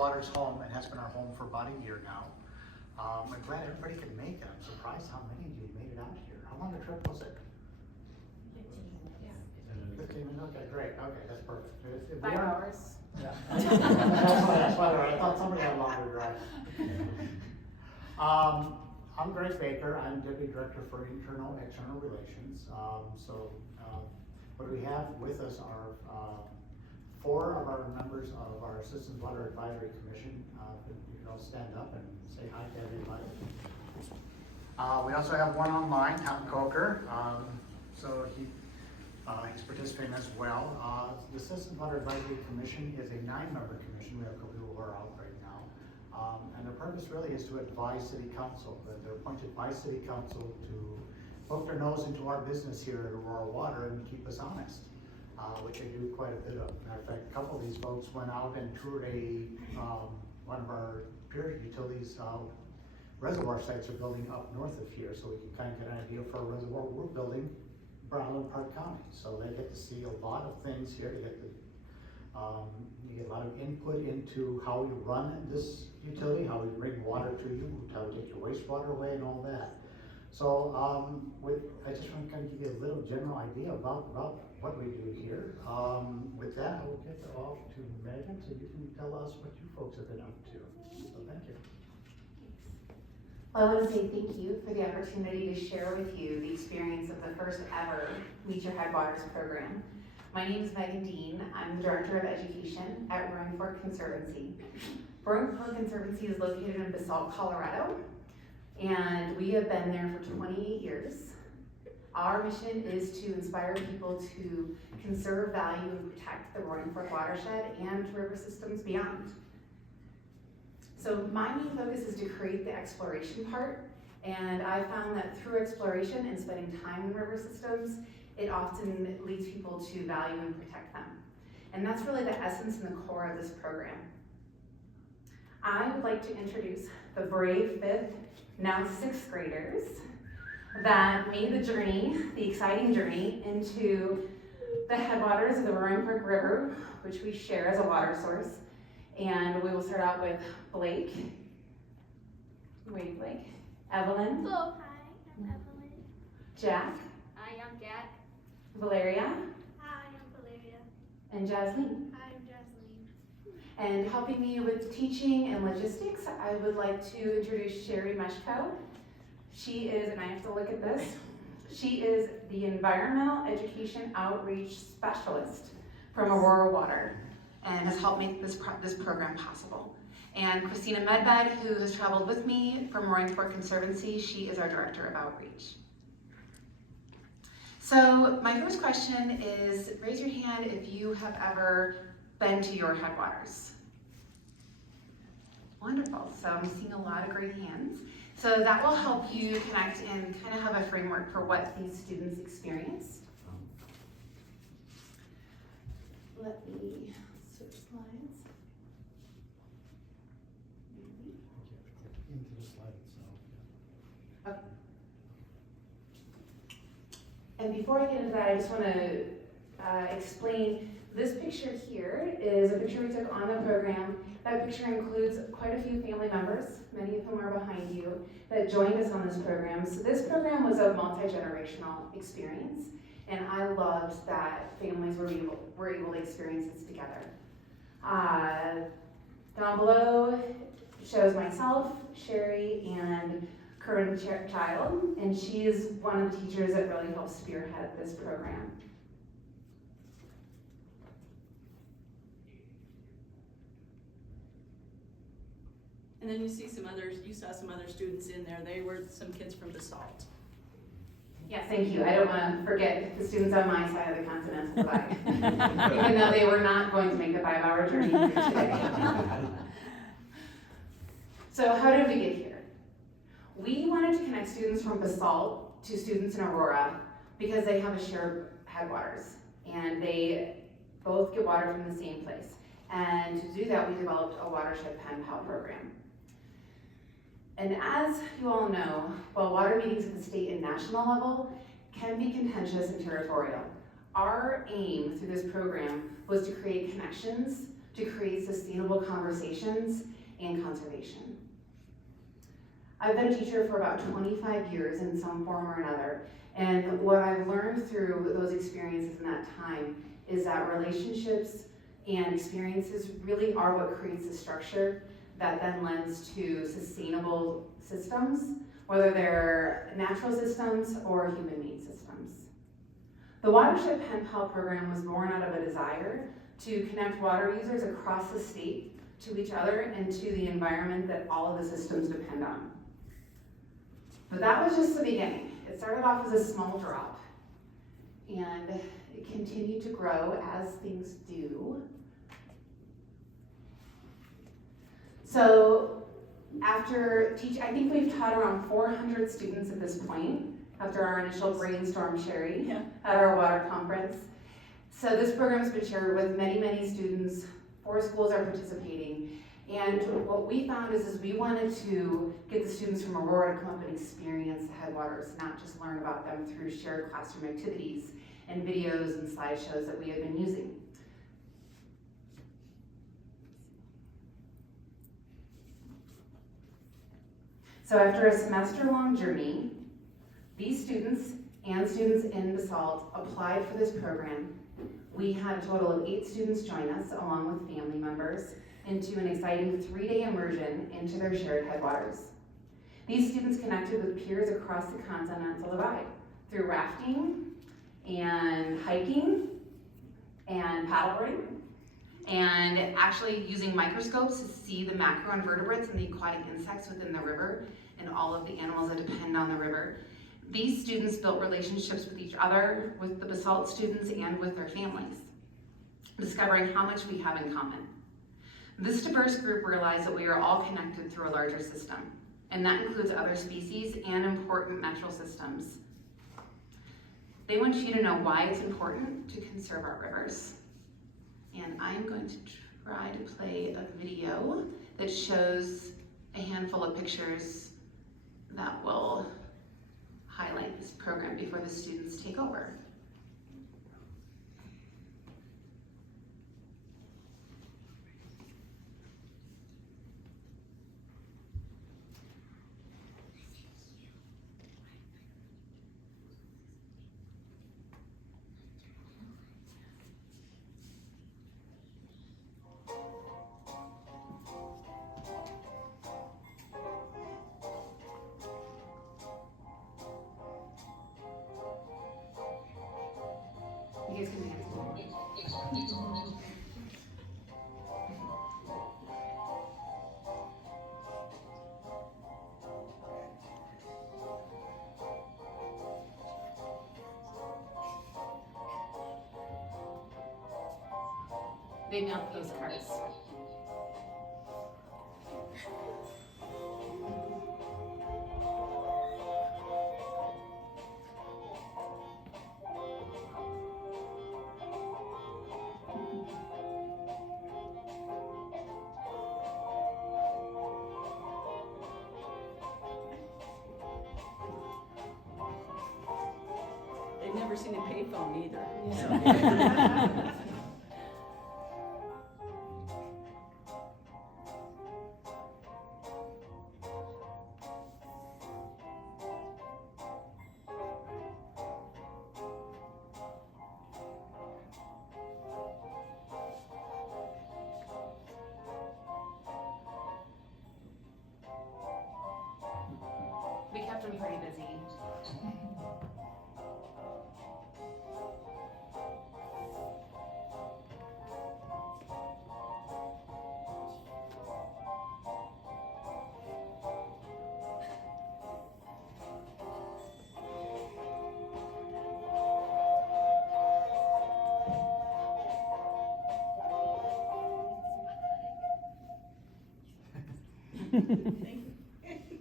Water's home, and has been our home for about a year now. I'm glad everybody could make it. I'm surprised how many of you made it out here. How long a trip was it? 15 minutes, okay, great, okay, that's perfect. If 5 hours. Yeah. That's why I thought somebody had a longer drive. I'm Greg Baker. I'm Deputy Director for Internal External Relations. What we have with us are 4 of our members of our Citizens Water Advisory Commission. You can all stand up and say hi to everybody. We also have one online, Tom Coker. He's participating as well. The Citizens Water Advisory Commission is a 9-member commission. We have a couple people who are out right now. And their purpose really is to advise City Council. They're appointed by City Council to poke their nose into our business here at Aurora Water and keep us honest, which they do quite a bit of. Matter of fact, a couple of these folks went out and toured one of our peer utilities reservoir sites are building up north of here, so we can kind of get an idea for a reservoir we're building in Park County. So they get to see a lot of things here. You get a lot of input into how we run this utility, how we bring water to you, how we take your wastewater away, and all that. So I just want to kind of give you a little general idea about what we do here. With that, I will get it off to Megan, so you can tell us what you folks have been up to. So thank you. Well, I want to say thank you for the opportunity to share with you the experience of the first ever Meet Your Headwaters program. My name is Megan Dean. I'm the Director of Education at Roaring Fork Conservancy. Roaring Fork Conservancy is located in Basalt, Colorado, and we have been there for 28 years. Our mission is to inspire people to conserve, value, and protect the Roaring Fork watershed and river systems beyond. So my main focus is to create the exploration part, and I found that through exploration and spending time in river systems, it often leads people to value and protect them. And that's really the essence and the core of this program. I would like to introduce the brave 5th, now 6th graders that made the journey, the exciting journey, into the headwaters of the Roaring Fork River, which we share as a water source. And we will start out with Blake. Wait, Blake. Evelyn. Hello, hi, I'm Evelyn. Jack. Hi, I'm Jack. Valeria. Hi, I'm Valeria. And Jasmine. Hi, I'm Jasmine. And helping me with teaching and logistics, I would like to introduce Sherry Meshko. She is, and I have to look at this, she is the Environmental Education Outreach Specialist from Aurora Water, and has helped make this program possible. And Christina Medved, who has traveled with me from Roaring Fork Conservancy, she is our Director of Outreach. So my first question is, raise your hand if you have ever been to Your Headwaters. Wonderful, so I'm seeing a lot of great hands. So that will help you connect and kind of have a framework for what these students experience. Let me switch slides. Into the slide itself. Okay. And before I get into that, I just want to explain, this picture here is a picture we took on the program. That picture includes quite a few family members, many of whom are behind you, that joined us on this program. So this program was a multi-generational experience, and I loved that families were able to experience this together. Down below shows myself, Sherry, and Corinne Child, and she is one of the teachers that really helped spearhead this program. And then you saw some other students in there. They were some kids from Basalt. Yes, thank you. I don't want to forget the students on my side of the continental divide, even though they were not going to make the 5-hour journey here today. So how did we get here? We wanted to connect students from Basalt to students in Aurora because they have a shared headwaters, and they both get water from the same place. And to do that, we developed a watershed pen pal program. And as you all know, while water meetings at the state and national level can be contentious and territorial, our aim through this program was to create connections to create sustainable conversations and conservation. I've been a teacher for about 25 years in some form or another, and what I've learned through those experiences in that time is that relationships and experiences really are what creates the structure that then lends to sustainable systems, whether they're natural systems or human-made systems. The Watershed Pen Pal program was born out of a desire to connect water users across the state to each other and to the environment that all of the systems depend on. But that was just the beginning. It started off as a small drop, and it continued to grow as things do. So after I think we've taught around 400 students at this point, after our initial brainstorm sharing at our water conference. So this program's been shared with many, many students. 4 schools are participating. And what we found is we wanted to get the students from Aurora to come up and experience the Headwaters, not just learn about them through shared classroom activities and videos and slideshows that we have been using. So after a semester-long journey, these students and students in Basalt applied for this program. We had a total of 8 students join us, along with family members, into an exciting 3-day immersion into their shared headwaters. These students connected with peers across the Continental Divide through rafting and hiking and paddleboarding, and actually using microscopes to see the macroinvertebrates and the aquatic insects within the river and all of the animals that depend on the river. These students built relationships with each other, with the Basalt students, and with their families, discovering how much we have in common. This diverse group realized that we are all connected through a larger system, and that includes other species and important natural systems. They want you to know why it's important to conserve our rivers. And I'm going to try to play a video that shows a handful of pictures that will highlight this program before the students take over. You guys can dance. They mailed postcards. They've never seen a payphone either. We kept them pretty busy. Thank you.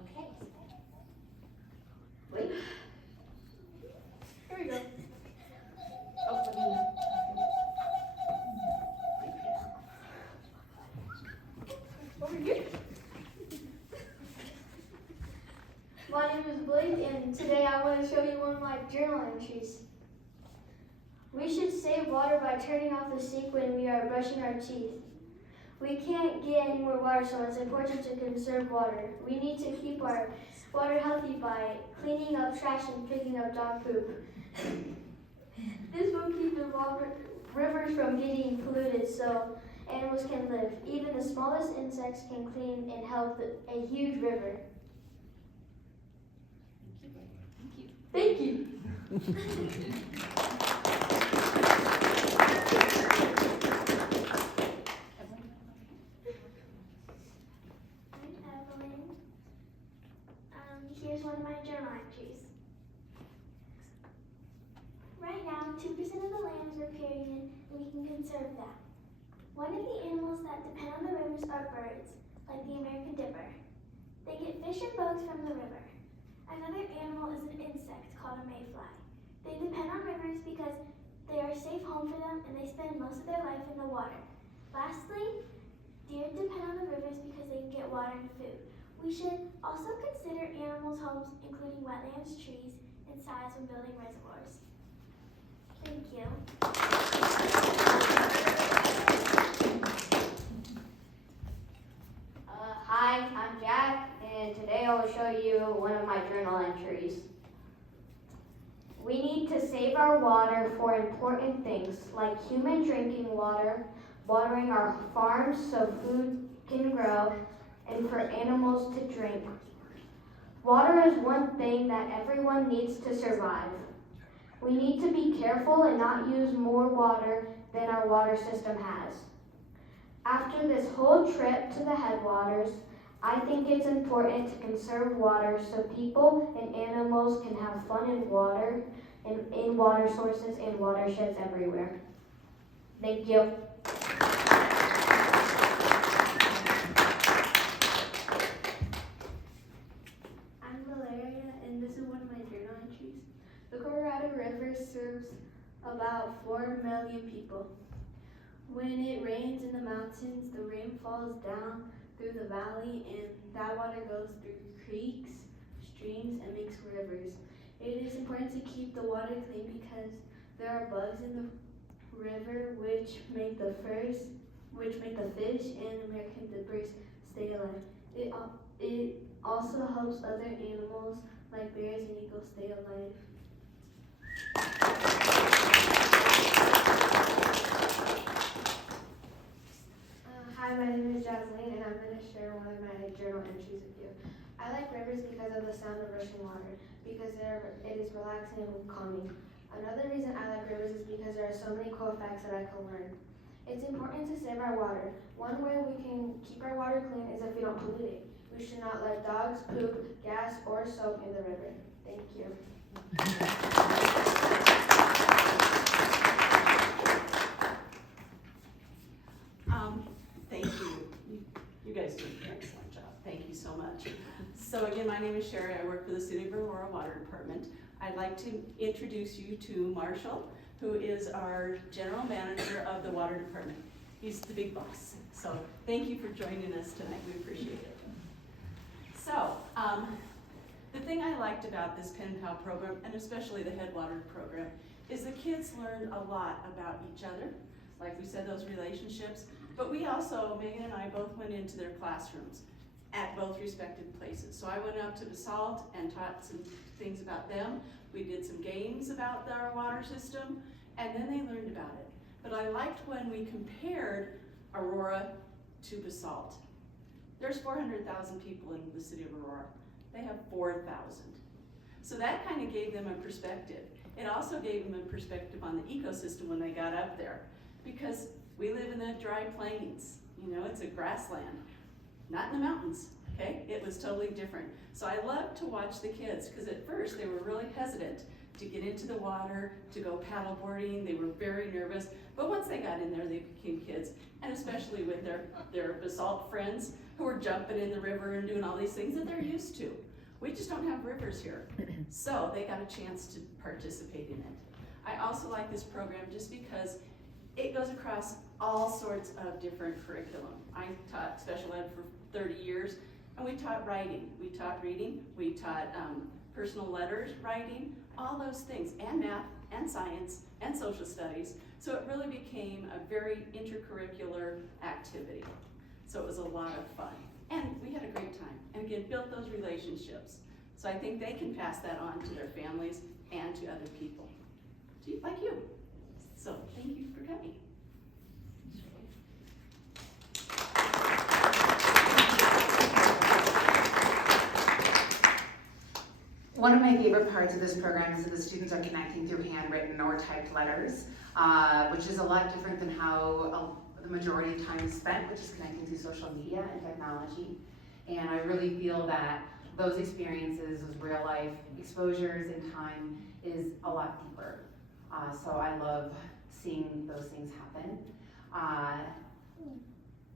Okay. Wait. We should save water by turning off the sink when we are brushing our teeth. We can't get any more water, so it's important to conserve water. We need to keep our water healthy by cleaning up trash and picking up dog poop. This will keep the rivers from getting polluted so animals can live. Even the smallest insects can clean and help a huge river. Thank you. I'm Evelyn. Here's one of my journal entries. Right now, 2% of the land is riparian, and we can conserve that. One of the animals that depend on the rivers are birds, like the American dipper. They get fish and bugs from the river. Another animal is an insect called a mayfly. They depend on rivers because they are a safe home for them and they spend most of their life in the water. Lastly, deer depend on the rivers because they can get water and food. We should also consider animals' homes, including wetlands, trees, and size when building reservoirs. Thank you. Hi, I'm Jack, and today I will show you one of my journal entries. We need to save our water for important things like human drinking water, watering our farms so food can grow, and for animals to drink. Water is one thing that everyone needs to survive. We need to be careful and not use more water than our water system has. After this whole trip to the headwaters, I think it's important to conserve water so people and animals can have fun in water, in water sources and watersheds everywhere. Thank you. I'm Valeria, and this is one of my journal entries. The Colorado River serves about 4 million people. When it rains in the mountains, the rain falls down through the valley, and that water goes through creeks, streams, and makes rivers. It is important to keep the water clean because there are bugs in the river which make the fish and American dippers stay alive. It also helps other animals like bears and eagles stay alive. Hi, my name is Jasmine, and I'm going to share one of my journal entries with you. I like rivers because of the sound of rushing water, because it is relaxing and calming. Another reason I like rivers is because there are so many cool facts that I can learn. It's important to save our water. One way we can keep our water clean is if we don't pollute it. We should not let dogs poop, gas, or soap in the river. Thank you. Thank you. You guys did an excellent job. Thank you so much. So again, my name is Sherry. I work for the City of Aurora Water Department. I'd like to introduce you to Marshall, who is our General Manager of the Water Department. He's the big boss. So thank you for joining us tonight. We appreciate it. So, the thing I liked about this Pen Pal program, and especially the Headwaters program, is the kids learned a lot about each other. Like we said, those relationships. But we also, Megan and I both went into their classrooms at both respective places. So I went up to Basalt and taught some things about them. We did some games about our water system, and then they learned about it. But I liked when we compared Aurora to Basalt. There's 400,000 people in the city of Aurora. They have 4,000. So that kind of gave them a perspective. It also gave them a perspective on the ecosystem when they got up there. Because we live in the dry plains, you know, it's a grassland, not in the mountains, okay? It was totally different. So I loved to watch the kids, because at first they were really hesitant to get into the water, to go paddle boarding. They were very nervous, but once they got in there, they became kids, and especially with their Basalt friends who were jumping in the river and doing all these things that they're used to. We just don't have rivers here. So they got a chance to participate in it. I also like this program just because it goes across all sorts of different curriculum. I taught special ed for 30 years, and we taught writing. We taught reading, we taught personal letters writing, all those things, and math, and science and social studies. So it really became a very intercurricular activity. So it was a lot of fun. And we had a great time. And again, built those relationships. So I think they can pass that on to their families and to other people, like you. So thank you for coming. One of my favorite parts of this program is that the students are connecting through handwritten or typed letters, which is a lot different than how the majority of time is spent, which is connecting through social media and technology. And I really feel that those experiences, those real life exposures in time, is a lot deeper. So I love seeing those things happen.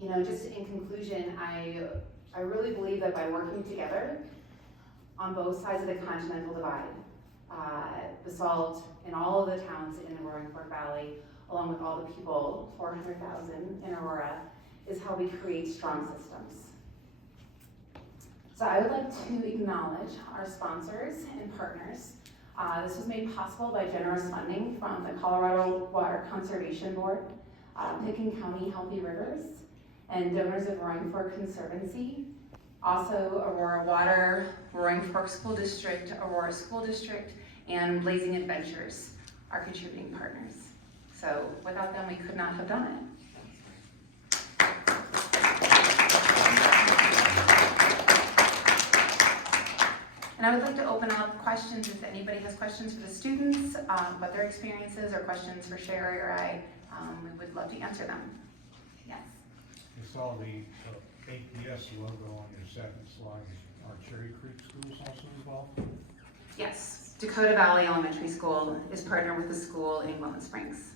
You know, just in conclusion, I really believe that by working together on both sides of the Continental Divide, Basalt and all of the towns in the Roaring Fork Valley, along with all the people, 400,000 in Aurora, is how we create strong systems. So I would like to acknowledge our sponsors and partners. This was made possible by generous funding from the Colorado Water Conservation Board, Picken County Healthy Rivers, and donors of Roaring Fork Conservancy. Also, Aurora Water, Roaring Fork School District, Aurora School District, and Blazing Adventures are contributing partners. So without them, we could not have done it. And I would like to open up questions if anybody has questions for the students about their experiences or questions for Sherry or I. We would love to answer them. Yes. I saw the APS logo on your second slide. Are Cherry Creek schools also involved? Yes. Dakota Valley Elementary School is partnered with the school in Willow Springs.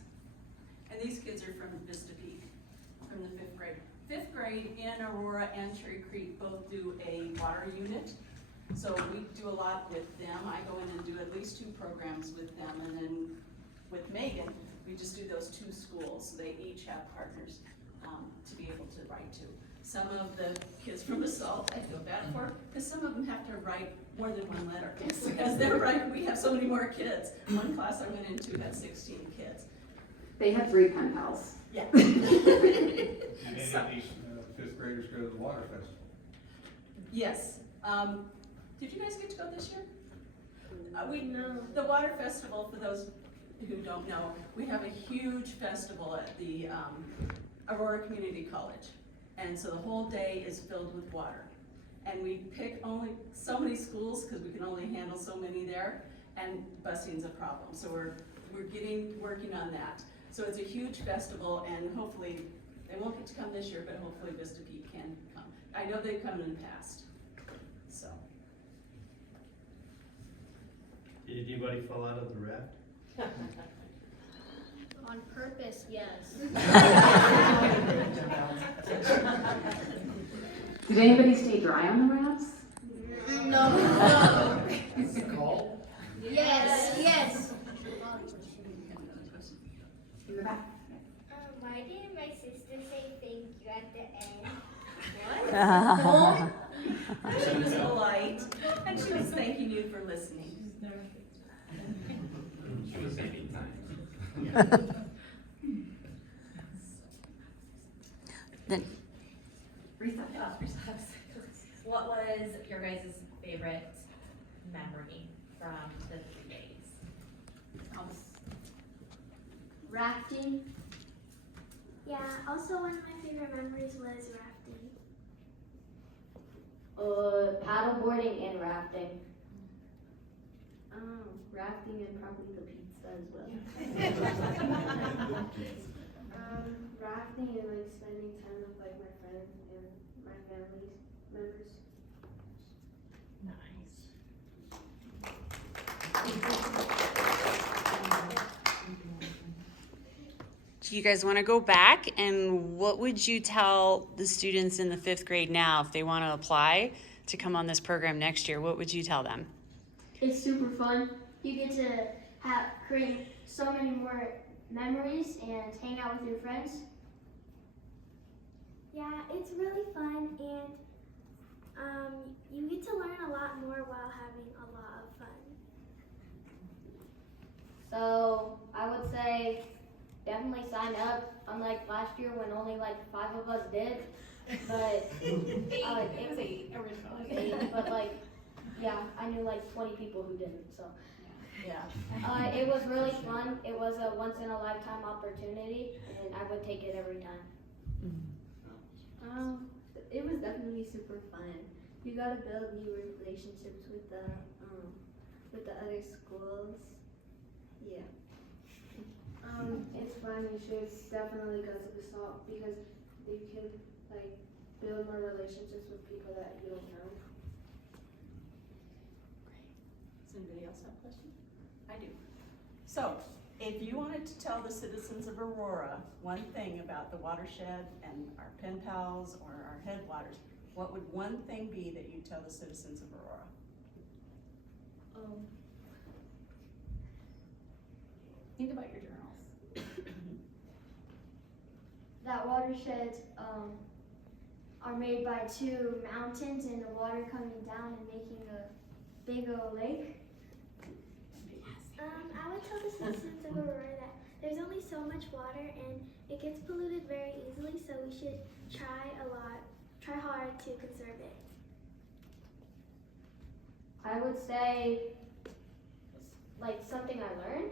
And these kids are from Vista Peak, from the 5th grade. 5th grade in Aurora and Cherry Creek both do a water unit. So we do a lot with them. I go in and do at least 2 programs with them. And then with Megan, we just do those 2 schools. They each have partners to be able to write to. Some of the kids from Basalt, I feel bad for, because some of them have to write more than 1 letter. Because they're right, we have so many more kids. One class I went into had 16 kids. They have 3 pen pals. Yeah. And any of these 5th graders go to the Water Festival? Yes. Did you guys get to go this year? No. The Water Festival, for those who don't know, we have a huge festival at the Aurora Community College. And so the whole day is filled with water. And we pick only so many schools because we can only handle so many there, and busing's a problem. So we're working on that. So it's a huge festival, and hopefully, they won't get to come this year, but hopefully Vista Peak can come. I know they've come in the past, so. Did anybody fall out of the raft? On purpose, yes. Did anybody stay dry on the rafts? No. Is it cold? Yes. In the back. Why didn't my sister say thank you at the end? She was polite, and she was thanking you for listening. She was taking time. Then, What was your guys' favorite memory from the 3 days? Rafting. Yeah, also one of my favorite memories was rafting. Paddleboarding and rafting. Rafting and probably the pizza as well. Rafting and like spending time with like my friends and my family members. do you guys want to go back, and what would you tell the students in the 5th grade now if they want to apply to come on this program next year? What would you tell them? It's super fun. You get to create so many more memories and hang out with your friends. Yeah, it's really fun, and you get to learn a lot more while having a lot of fun. So I would say definitely sign up. Unlike last year when only like 5 of us did, but It was 8 originally. but like yeah, I knew like 20 people who didn't. So Yeah. it was really fun. It was a once in a lifetime opportunity, and I would take it every time. It was definitely super fun. You got to build new relationships with the other schools. Yeah. It's fun. You should definitely go to the SALT because you can like build more relationships with people that you don't know. Does anybody else have a question? I do. So, if you wanted to tell the citizens of Aurora one thing about the watershed and our pen pals or our headwaters, what would one thing be that you'd tell the citizens of Aurora? Think about your journals. That watersheds are made by 2 mountains and the water coming down and making a big old lake. I would tell the citizens of Aurora that there's only so much water and it gets polluted very easily, so we should try hard to conserve it. I would say like something I learned.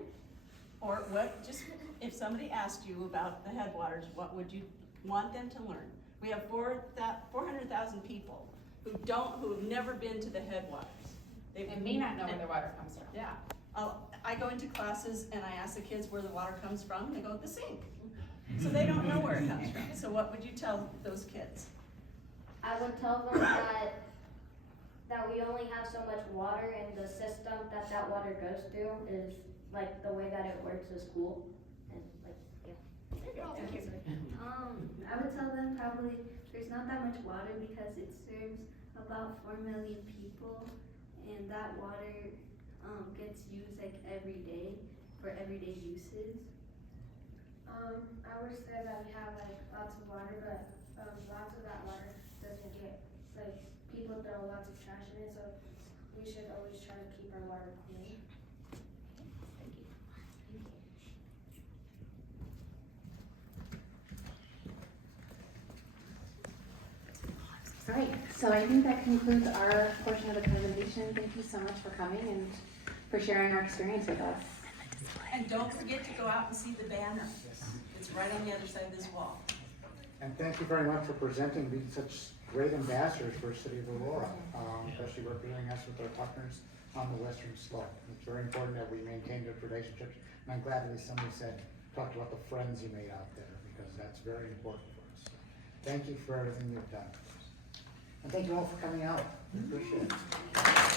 Or what, just if somebody asked you about the headwaters, what would you want them to learn? We have 400,000 people who have never been to the headwaters. And may not know where the water comes from. Yeah. I go into classes and I ask the kids where the water comes from, they go, the sink. So they don't know where it comes from. So what would you tell those kids? I would tell them that we only have so much water, and the system that water goes through is like the way that it works is cool, and like yeah. Thank you. I would tell them probably there's not that much water because it serves about 4 million people, and that water gets used like every day for everyday uses. I would say that we have like lots of water, but lots of that water doesn't get like people throw lots of trash in it, so we should always try to keep our water clean. All right, so I think that concludes our portion of the presentation. Thank you so much for coming and for sharing our experience with us. And don't forget to go out and see the banner. It's right on the other side of this wall. And thank you very much for presenting, being such great ambassadors for the city of Aurora, especially representing us with our partners on the western slope. It's very important that we maintain good relationships, and I'm glad that somebody talked about the friends you made out there, because that's very important for us. So, thank you for everything you've done for us. And thank you all for coming out. We appreciate it.